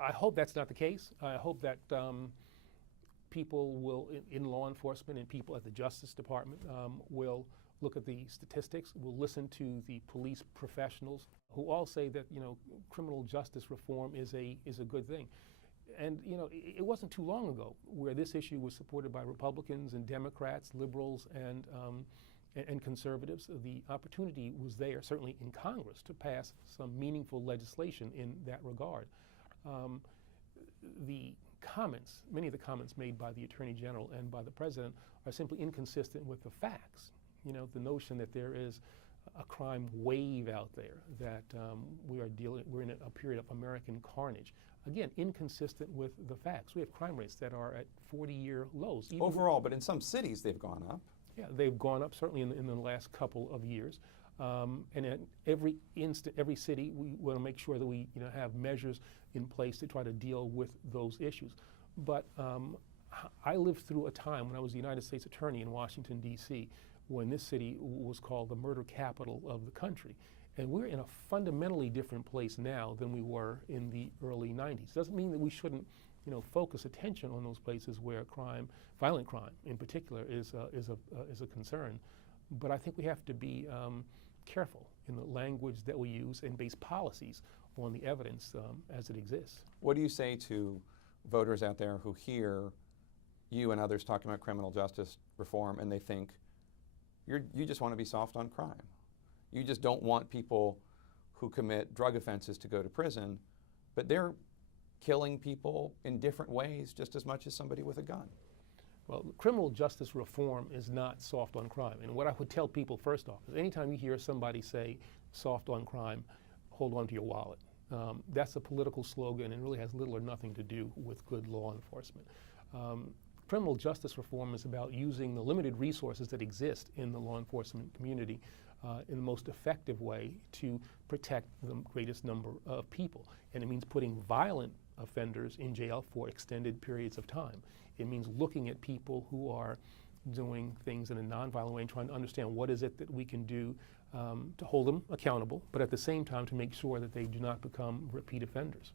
I hope that's not the case. I hope that people will, in law enforcement and people at the Justice Department, will look at the statistics, will listen to the police professionals who all say that criminal justice reform is a good thing. And it wasn't too long ago where this issue was supported by Republicans and Democrats, liberals and conservatives. The opportunity was there, certainly in Congress, to pass some meaningful legislation in that regard. Many of the comments made by the Attorney General and by the President are simply inconsistent with the facts. The notion that there is a crime wave out there, that we're in a period of American carnage. Again, inconsistent with the facts. We have crime rates that are at 40-year lows. Overall, but in some cities they've gone up. Yeah, they've gone up certainly in the last couple of years. And in every city, we want to make sure that we have measures in place to try to deal with those issues. But I lived through a time when I was the United States Attorney in Washington, D.C., when this city was called the murder capital of the country. And we're in a fundamentally different place now than we were in the early 90s. Doesn't mean that we shouldn't focus attention on those places where violent crime in particular, is a concern. But I think we have to be careful in the language that we use and base policies on the evidence as it exists. What do you say to voters out there who hear you and others talking about criminal justice reform and they think you just want to be soft on crime? You just don't want people who commit drug offenses to go to prison, but they're killing people in different ways just as much as somebody with a gun. Well, criminal justice reform is not soft on crime. And what I would tell people first off is anytime you hear somebody say soft on crime, hold on to your wallet. That's a political slogan and really has little or nothing to do with good law enforcement. Criminal justice reform is about using the limited resources that exist in the law enforcement community in the most effective way to protect the greatest number of people. And it means putting violent offenders in jail for extended periods of time. It means looking at people who are doing things in a nonviolent way and trying to understand what is it that we can do to hold them accountable, but at the same time to make sure that they do not become repeat offenders.